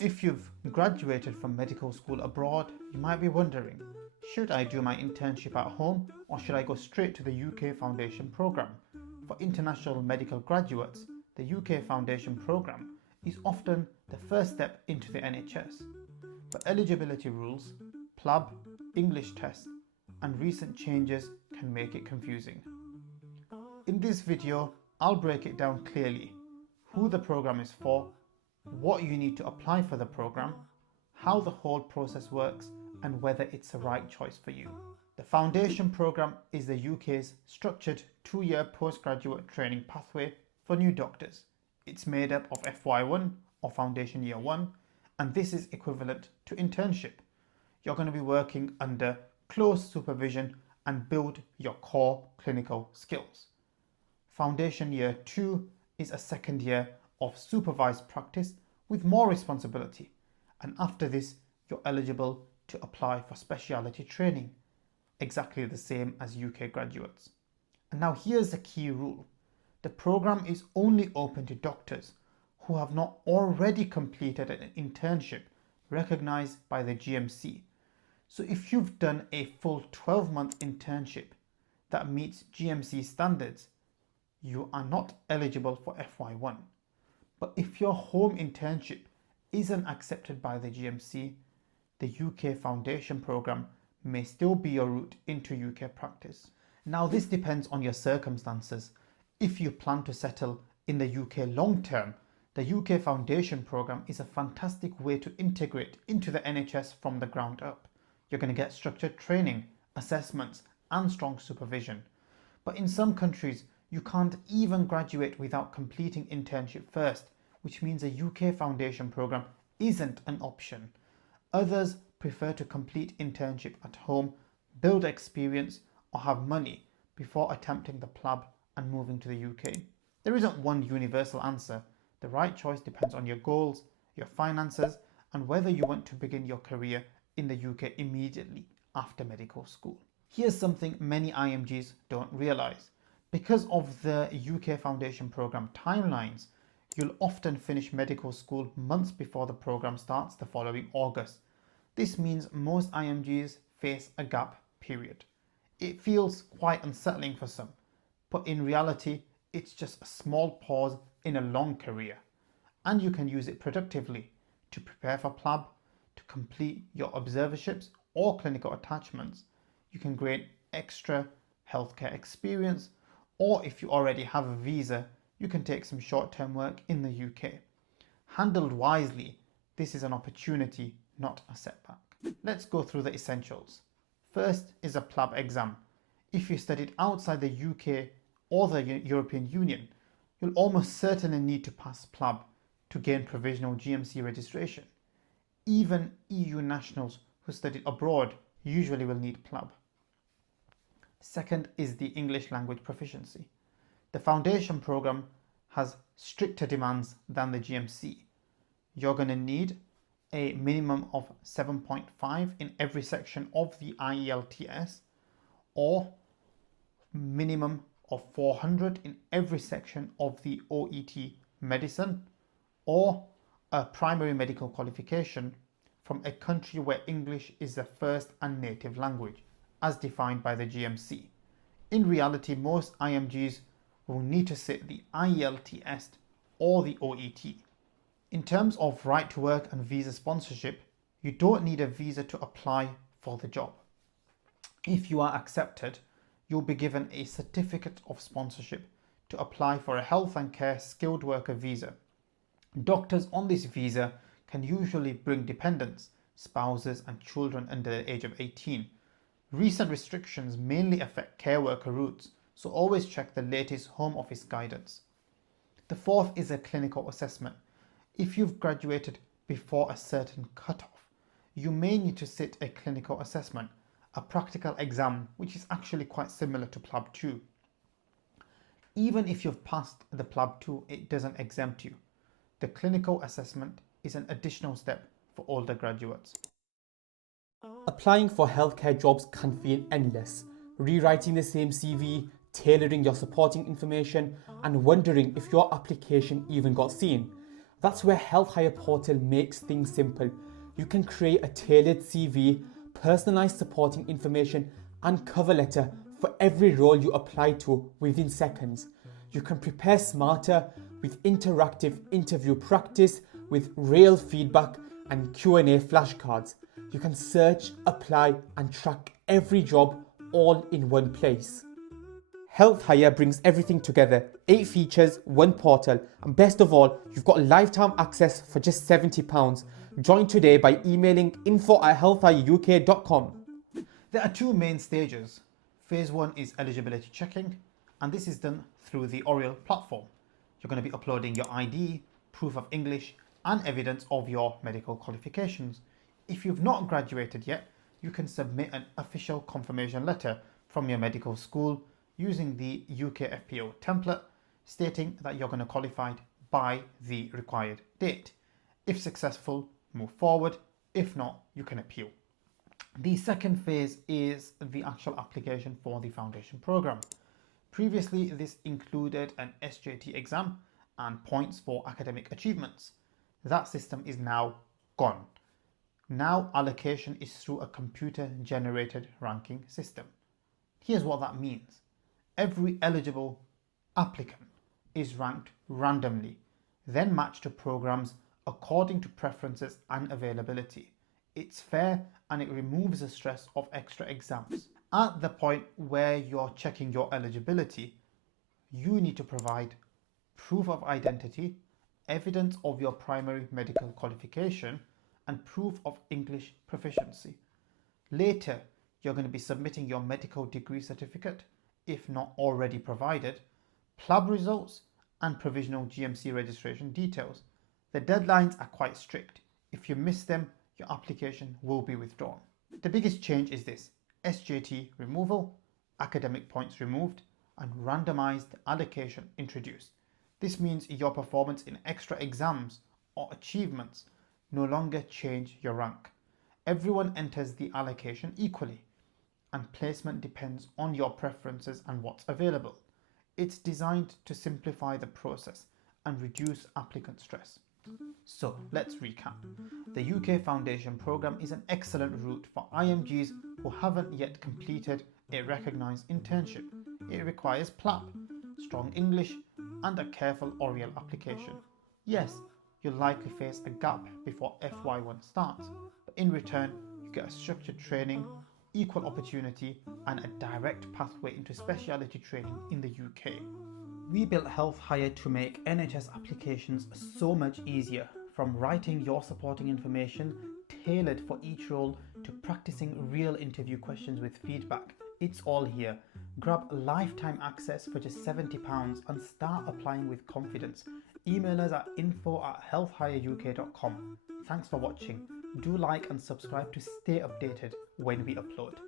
If you've graduated from medical school abroad, you might be wondering, should I do my internship at home or should I go straight to the UK Foundation Programme? For international medical graduates, the UK Foundation Programme is often the first step into the NHS. But eligibility rules, PLAB, English tests, and recent changes can make it confusing. In this video, I'll break it down clearly: who the programme is for, what you need to apply for the programme, how the whole process works, and whether it's the right choice for you. The Foundation Programme is the UK's structured 2-year postgraduate training pathway for new doctors. It's made up of FY1 or Foundation Year 1, and this is equivalent to internship. You're going to be working under close supervision and build your core clinical skills. Foundation Year 2 is a second year of supervised practice with more responsibility, and after this you're eligible to apply for specialty training, exactly the same as UK graduates. And now here's the key rule: the programme is only open to doctors who have not already completed an internship recognised by the GMC. So if you've done a full 12-month internship that meets GMC standards, you are not eligible for FY1. But if your home internship isn't accepted by the GMC, the UK Foundation Programme may still be your route into UK practice. Now this depends on your circumstances. If you plan to settle in the UK long term, the UK Foundation Programme is a fantastic way to integrate into the NHS from the ground up. You're going to get structured training, assessments, and strong supervision. But in some countries, you can't even graduate without completing internship first, which means a UK Foundation Programme isn't an option. Others prefer to complete internship at home, build experience, or have money before attempting the PLAB and moving to the UK. There isn't one universal answer. The right choice depends on your goals, your finances, and whether you want to begin your career in the UK immediately after medical school. Here's something many IMGs don't realise. Because of the UK Foundation Programme timelines, you'll often finish medical school months before the programme starts the following August. This means most IMGs face a gap period. It feels quite unsettling for some, but in reality, it's just a small pause in a long career, and you can use it productively to prepare for PLAB, to complete your observerships or clinical attachments. You can gain extra healthcare experience, or if you already have a visa, you can take some short-term work in the UK. Handled wisely, this is an opportunity, not a setback. Let's go through the essentials. First is a PLAB exam. If you studied outside the UK or the European Union, you'll almost certainly need to pass PLAB to gain provisional GMC registration. Even EU nationals who studied abroad usually will need PLAB. Second is the English language proficiency. The Foundation Programme has stricter demands than the GMC. You're going to need a minimum of 7.5 in every section of the IELTS, or minimum of 400 in every section of the OET medicine, or a primary medical qualification from a country where English is the first and native language, as defined by the GMC. In reality, most IMGs will need to sit the IELTS or the OET. In terms of right to work and visa sponsorship, you don't need a visa to apply for the job. If you are accepted, you'll be given a certificate of sponsorship to apply for a health and care skilled worker visa. Doctors on this visa can usually bring dependents, spouses, and children under the age of 18. Recent restrictions mainly affect care worker routes, so always check the latest Home Office guidance. The fourth is a clinical assessment. If you've graduated before a certain cutoff, you may need to sit a clinical assessment, a practical exam, which is actually quite similar to PLAB 2. Even if you've passed the PLAB 2, it doesn't exempt you. The clinical assessment is an additional step for older graduates. Applying for healthcare jobs can feel endless. Rewriting the same CV, tailoring your supporting information, and wondering if your application even got seen. That's where Health Hire Portal makes things simple. You can create a tailored CV, personalized supporting information, and cover letter for every role you apply to within seconds. You can prepare smarter with interactive interview practice, with real feedback and Q&A flashcards. You can search, apply, and track every job all in one place. Health Hire brings everything together. 8 features, 1 portal, and best of all, you've got lifetime access for just £70. Join today by emailing info@healthhireuk.com. There are 2 main stages. Phase 1 is eligibility checking, and this is done through the Oriel platform. You're going to be uploading your ID, proof of English, and evidence of your medical qualifications. If you've not graduated yet, you can submit an official confirmation letter from your medical school using the UKFPO template stating that you're going to qualify by the required date. If successful, move forward. If not, you can appeal. The second phase is the actual application for the foundation program. Previously, this included an SJT exam and points for academic achievements. That system is now gone. Now allocation is through a computer-generated ranking system. Here's what that means. Every eligible applicant is ranked randomly, then matched to programs according to preferences and availability. It's fair and it removes the stress of extra exams. At the point where you're checking your eligibility, you need to provide proof of identity, evidence of your primary medical qualification, and proof of English proficiency. Later, you're going to be submitting your medical degree certificate, if not already provided, PLAB results, and provisional GMC registration details. The deadlines are quite strict. If you miss them, your application will be withdrawn. The biggest change is this: SJT removal, academic points removed, and randomized allocation introduced. This means your performance in extra exams or achievements no longer change your rank. Everyone enters the allocation equally, and placement depends on your preferences and what's available. It's designed to simplify the process and reduce applicant stress. So let's recap. The UK Foundation Programme is an excellent route for IMGs who haven't yet completed a recognised internship. It requires PLAB, strong English, and a careful Oriel application. Yes, you'll likely face a gap before FY1 starts, but in return, you get a structured training, equal opportunity, and a direct pathway into speciality training in the UK. We built Health Hire to make NHS applications so much easier, from writing your supporting information tailored for each role to practicing real interview questions with feedback. It's all here. Grab lifetime access for just £70 and start applying with confidence. Email us at info@healthhireuk.com. Thanks for watching. Do like and subscribe to stay updated when we upload.